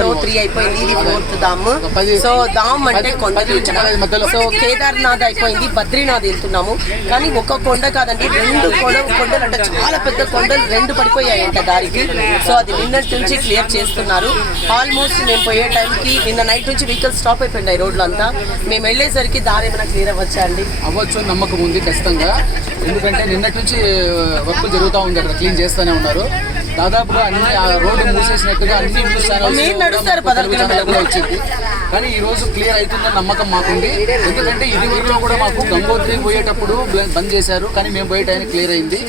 లో త్రీ అయిపోయింది. ఇది ఫోర్త్ దామ్ సో దామ్ అంటే కొండ మధ్యలో. సో కేదార్నాథ్ అయిపోయింది బద్రీనాథ్ వెళ్తున్నాము. కానీ ఒక కొండ కాదండి రెండు కొండ కొండలు అంటే చాలా పెద్ద కొండలు రెండు పడిపోయాయంట దారికి. సో అది నిన్నటి నుంచి క్లియర్ చేస్తున్నారు. ఆల్మోస్ట్ మేము పోయే టైంకి నిన్న నైట్ నుంచి వెహికల్ స్టాప్ అయిపోయినాయి రోడ్లు అంతా మేము వెళ్ళేసరికి దారి ఏమైనా క్లియర్ అవ్వచ్చా అండి? అవ్వచ్చు నమ్మకం ఉంది ఖచ్చితంగా. ఎందుకంటే నిన్నటి నుంచి uh, వర్క్ జరుగుతూ ఉంది అక్కడ క్లీన్ చేస్తూనే ఉన్నారు. దాదాపుగా అన్ని ఆ రోడ్డు మూసేసినట్టుగా అన్ని న్యూస్ ఛానల్స్. వచ్చింది. కానీ ఈ రోజు క్లియర్ అవుతుందని నమ్మకం మాకుంది. ఎందుకంటే ఇది వరకు కూడా మాకు గంగోత్రి పోయేటప్పుడు బంద్ చేశారు. కానీ మేము పోయే టైం క్లియర్ అయింది.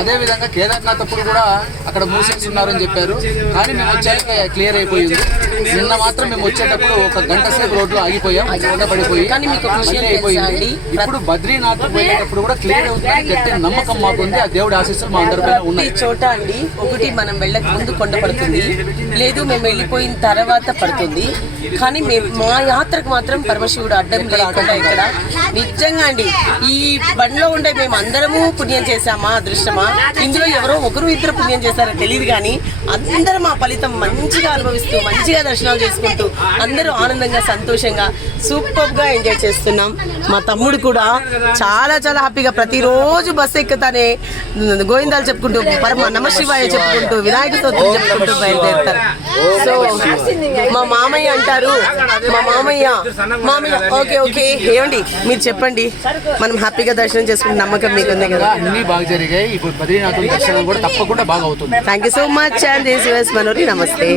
అదే విధంగా కేదార్నాథ్ అప్పుడు కూడా అక్కడ మూసేసి ఉన్నారని చెప్పారు. కానీ మేము వచ్చాక క్లియర్ అయిపోయింది. నిన్న మాత్రం మేము వచ్చేటప్పుడు ఒక గంట సేపు రోడ్లో ఆగిపోయాం. కింద పడిపోయి అయిపోయింది? ఇప్పుడు బద్రీనాథ్ పోయేటప్పుడు కూడా క్లియర్ అవుతుందని గట్టి నమ్మకం మాకు ఉంది. ఆ దేవుడి ఆశీస్సులు మా అందరిపైన ప్రతి ఉన్నాయి. చోట అండి ఒకటి మనం వెళ్ళక ముందు కొండ పడుతుంది. లేదు మేము వెళ్ళిపోయిన తర్వాత పడుతుంది. కానీ మేము మా యాత్రకు మాత్రం పరమశివుడు అడ్డం లేకుండా ఇక్కడ నిజంగా అండి ఈ బండిలో ఉండే మేము అందరము పుణ్యం చేశామా? అదృష్టమా ఇందులో ఎవరో ఒకరు ఇద్దరు పుణ్యం చేస్తారో తెలియదు కానీ అందరం ఆ ఫలితం మంచిగా అనుభవిస్తూ మంచిగా దర్శనాలు చేసుకుంటూ అందరూ ఆనందంగా సంతోషంగా సూపర్గా ఎంజాయ్ చేస్తున్నాం. మా తమ్ముడు కూడా చాలా చాలా హ్యాపీగా ప్రతిరోజు బస్సు ఎక్కుతానే గోవిందాలు చెప్పుకుంటూ పరమ నమ శివాయ చెప్పుకుంటూ వినాయక చవితి చెప్పుకుంటూ బయలుదేరుతారు. సో మా మామయ్య అంటారు మా మామయ్య మామయ్య ఓకే ఓకే ఏమండి మీరు చెప్పండి. మనం హ్యాపీగా దర్శనం చేసుకునే నమ్మకం మీకు ఉంది కదా. అన్ని బాగా జరిగాయి. బద్రీనాథ్ దర్శనం కూడా తప్పకుండా బాగా అవుతుంది thank you so much and this Manori namaste